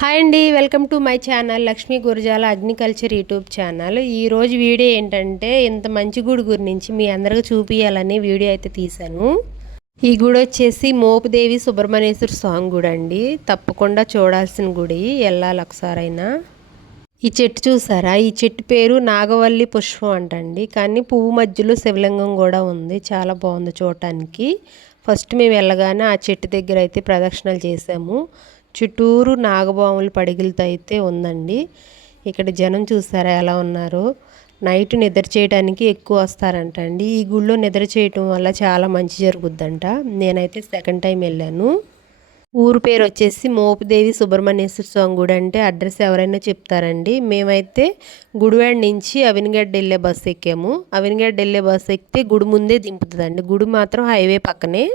Hi అండి welcome to my channel Lakshmi Gurajala agriculture YouTube channel. ఈరోజు video ఏంటంటే ఇంత మంచి గుడి గురించి మీ అందరికి చూపించాలని వీడియో అయితే తీశాను. ఈ గుడి వచ్చేసి మోపుదేవి సుబ్రహ్మణ్యేశ్వర స్వామి గుడి అండి. తప్పకుండా చూడాల్సిన గుడి వెళ్ళాలి ఒకసారైనా. ఈ చెట్టు చూసారా? ఈ చెట్టు పేరు నాగవల్లి పుష్పం అంటండి. కానీ పువ్వు మధ్యలో శివలింగం కూడా ఉంది. చాలా బాగుంది చూడటానికి. ఫస్ట్ మేము వెళ్ళగానే ఆ చెట్టు దగ్గర అయితే ప్రదక్షిణలు చేసాము. చుట్టూరు నాగబాములు పడిగిలతో అయితే ఉందండి. ఇక్కడ జనం చూసారా ఎలా ఉన్నారో? నైట్ నిద్ర చేయడానికి ఎక్కువ వస్తారంట అండి ఈ గుళ్ళో నిద్ర చేయటం వల్ల చాలా మంచి జరుగుద్దంట. నేనైతే సెకండ్ టైం వెళ్ళాను. ఊరు పేరు వచ్చేసి మోపుదేవి సుబ్రహ్మణ్యేశ్వర స్వామి గుడి అంటే అడ్రస్ ఎవరైనా చెప్తారండి. మేమైతే గుడివాడ నుంచి అవినిగడ్డ వెళ్ళే బస్సు ఎక్కాము. అవినిగడ్డ వెళ్ళే బస్సు ఎక్కితే గుడి ముందే దింపుతుందండి. గుడి మాత్రం హైవే పక్కనే.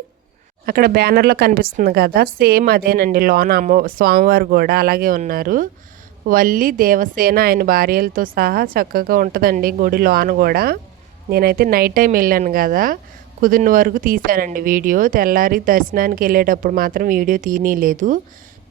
అక్కడ బ్యానర్లో కనిపిస్తుంది కదా సేమ్ అదేనండి. లోన అమ్మ స్వామివారు కూడా అలాగే ఉన్నారు. వల్లి దేవసేన ఆయన భార్యలతో సహా చక్కగా ఉంటుందండి గుడి లోన కూడా నేనైతే నైట్ టైం వెళ్ళాను కదా కుదిరిన వరకు తీశానండి వీడియో. తెల్లారి దర్శనానికి వెళ్ళేటప్పుడు మాత్రం వీడియో తీయలేదు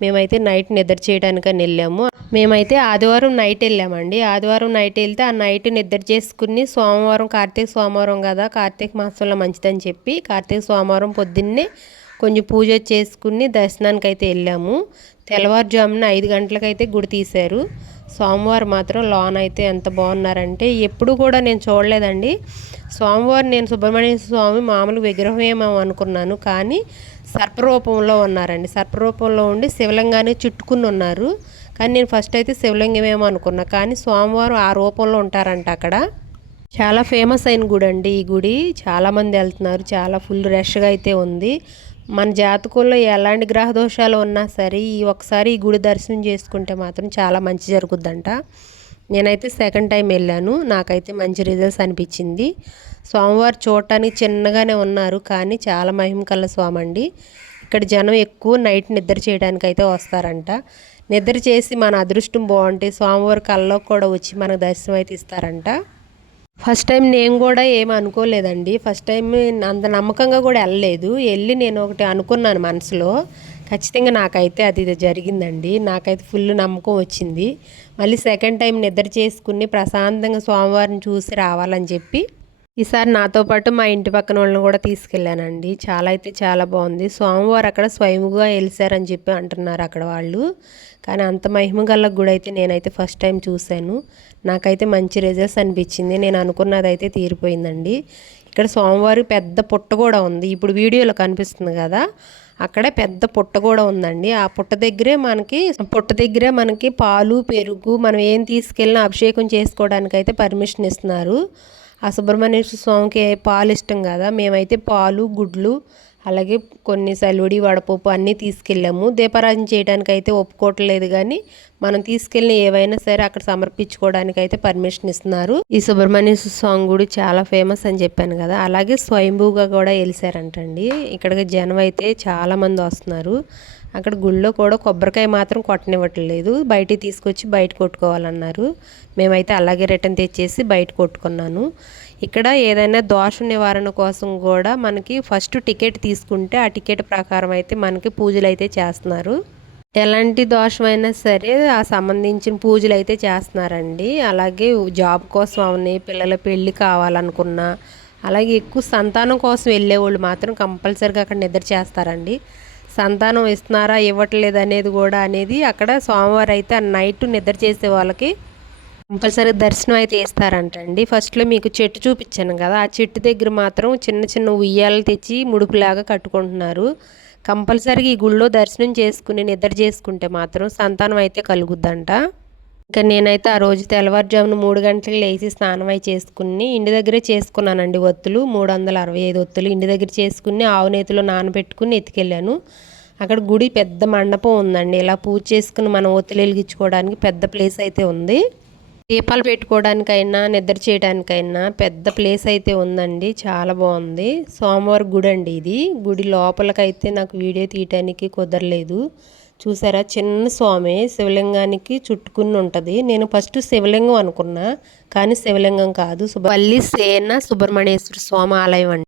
మేమైతే నైట్ నిద్ర చేయడానికని వెళ్ళాము మేమైతే ఆదివారం నైట్ వెళ్ళామండి ఆదివారం నైట్ వెళ్తే ఆ నైట్ నిద్ర చేసుకుని సోమవారం కార్తీక సోమవారం కదా కార్తీక మాసంలో మంచిదని చెప్పి కార్తీక సోమవారం పొద్దున్నే కొంచెం పూజ చేసుకుని దర్శనానికి అయితే వెళ్ళాము తెల్లవారుజామున ఐదు గంటలకైతే గుడి తీశారు. సోమవారం మాత్రం లోన్ అయితే ఎంత బాగున్నారంటే ఎప్పుడు కూడా నేను చూడలేదండి. సోమవారం నేను సుబ్రహ్మణ్య స్వామి మామూలు విగ్రహం ఏమో అనుకున్నాను. కానీ సర్పరూపంలో ఉన్నారండి. సర్పరూపంలో ఉండి శివలింగాన్ని చుట్టుకుని ఉన్నారు. కానీ నేను ఫస్ట్ అయితే శివలింగమేమో అనుకున్నా. కానీ సోమవారం ఆ రూపంలో ఉంటారంట అక్కడ. చాలా ఫేమస్ అయిన గుడి అండి ఈ గుడి. చాలామంది వెళ్తున్నారు. చాలా ఫుల్ రష్గా అయితే ఉంది. మన జాతకంలో ఎలాంటి గ్రహ దోషాలు ఉన్నా సరే ఈ ఒకసారి ఈ గుడి దర్శనం చేసుకుంటే మాత్రం చాలా మంచి జరుగుద్దంట. నేనైతే సెకండ్ టైం వెళ్ళాను. నాకైతే మంచి రిజల్ట్స్ అనిపించింది. స్వామివారు చూడటానికి చిన్నగానే ఉన్నారు కానీ చాలా మహిమ కల స్వామి అండి ఇక్కడ జనం ఎక్కువ నైట్ నిద్ర చేయడానికి అయితే వస్తారంట. నిద్ర చేసి మన అదృష్టం బాగుంటే స్వామివారి కల్లో కూడా వచ్చి మనకు దర్శనం అయితే ఇస్తారంట. ఫస్ట్ టైం నేను కూడా ఏం అనుకోలేదండి. ఫస్ట్ టైం అంత నమ్మకంగా కూడా వెళ్ళలేదు. వెళ్ళి నేను ఒకటి అనుకున్నాను మనసులో. ఖచ్చితంగా నాకైతే అది జరిగిందండి. నాకైతే ఫుల్ నమ్మకం వచ్చింది. మళ్ళీ సెకండ్ టైం నిద్ర చేసుకుని ప్రశాంతంగా స్వామివారిని చూసి రావాలని చెప్పి ఈసారి నాతో పాటు మా ఇంటి పక్కన వాళ్ళని కూడా తీసుకెళ్ళానండి. చాలా అయితే చాలా బాగుంది. స్వామివారు అక్కడ స్వయముగా వెలిసారని చెప్పి అంటున్నారు అక్కడ వాళ్ళు. కానీ అంత మహిమ గల గుడి అయితే నేనైతే ఫస్ట్ టైం చూశాను. నాకైతే మంచి రిజల్ట్స్ అనిపించింది. నేను అనుకున్నది అయితే తీరిపోయిందండి. ఇక్కడ స్వామివారి పెద్ద పుట్ట కూడా ఉంది. ఇప్పుడు వీడియోలో కనిపిస్తుంది కదా అక్కడే పెద్ద పుట్ట కూడా ఉందండి. ఆ పుట్ట దగ్గరే మనకి పుట్ట దగ్గరే మనకి పాలు పెరుగు మనం ఏం తీసుకెళ్ళినా అభిషేకం చేసుకోవడానికి అయితే పర్మిషన్ ఇస్తున్నారు. ఆ సుబ్రహ్మణ్యేశ్వర స్వామికి పాలు ఇష్టం కదా మేమైతే పాలు గుడ్లు అలాగే కొన్ని సలుడి వడపప్పు అన్నీ తీసుకెళ్ళాము. దీపారాజన చేయడానికి అయితే ఒప్పుకోవట్లేదు కానీ మనం తీసుకెళ్ళిన ఏవైనా సరే అక్కడ సమర్పించుకోవడానికి అయితే పర్మిషన్ ఇస్తున్నారు. ఈ సుబ్రహ్మణ్యేశ్వర స్వామి గుడి చాలా ఫేమస్ అని చెప్పాను కదా అలాగే స్వయంభూగా కూడా వెలిసారంటండి. ఇక్కడికి జనం అయితే చాలా మంది వస్తున్నారు. అక్కడ గుళ్ళో కూడా కొబ్బరికాయ మాత్రం కొట్టనివ్వట్లేదు. బయటికి తీసుకొచ్చి బయట కొట్టుకోవాలన్నారు. మేమైతే అలాగే రిటర్న్ తెచ్చేసి బయట కొట్టుకున్నాను. ఇక్కడ ఏదైనా దోష నివారణ కోసం కూడా మనకి ఫస్ట్ టికెట్ తీసుకుంటే ఆ టికెట్ ప్రకారం అయితే మనకి పూజలు అయితే చేస్తున్నారు. ఎలాంటి దోషమైనా సరే ఆ సంబంధించిన పూజలు అయితే చేస్తున్నారండి. అలాగే జాబ్ కోసం అవని పిల్లల పెళ్ళి కావాలనుకున్నా అలాగే ఎక్కువ సంతానం కోసం వెళ్ళేవాళ్ళు మాత్రం కంపల్సరీగా అక్కడ నిద్ర చేస్తారండి. సంతానం ఇస్తున్నారా ఇవ్వట్లేదు అనేది కూడా అనేది అక్కడ సోమవారం అయితే నైట్ నిద్ర చేసే వాళ్ళకి కంపల్సరీ దర్శనం అయితే ఇస్తారంటండి ఫస్ట్లో మీకు చెట్టు చూపించాను కదా ఆ చెట్టు దగ్గర మాత్రం చిన్న చిన్న ఉయ్యాలు తెచ్చి ముడుపులాగా కట్టుకుంటున్నారు. కంపల్సరీగా ఈ గుళ్ళో దర్శనం చేసుకుని నిద్ర చేసుకుంటే మాత్రం సంతానం అయితే కలుగుద్దంట. ఇంకా నేనైతే ఆ రోజు తెల్లవారుజామున మూడు గంటలకు లేచి స్నానం అయి చేసుకుని ఇంటి దగ్గరే చేసుకున్నానండి ఒత్తులు మూడు వందల అరవై ఐదు ఒత్తులు. ఇంటి దగ్గర చేసుకుని ఆవు నేతిలో నానబెట్టుకుని ఎత్తుకెళ్ళాను. అక్కడ గుడి పెద్ద మండపం ఉందండి. ఇలా పూజ చేసుకుని మనం ఒత్తులు వెలిగించుకోవడానికి పెద్ద ప్లేస్ అయితే ఉంది. దీపాలు పెట్టుకోవడానికైనా నిద్ర చేయడానికైనా పెద్ద ప్లేస్ అయితే ఉందండి. చాలా బాగుంది. సోమవారం గుడి అండి ఇది. గుడి లోపలకైతే నాకు వీడియో తీయటానికి కుదరలేదు. చూసారా? చిన్న స్వామి శివలింగానికి చుట్టుకుని ఉంటుంది. నేను ఫస్ట్ శివలింగం అనుకున్నా కానీ శివలింగం కాదు. సుబ్బల్లి సేన సుబ్రహ్మణ్యేశ్వర స్వామి ఆలయం అండి.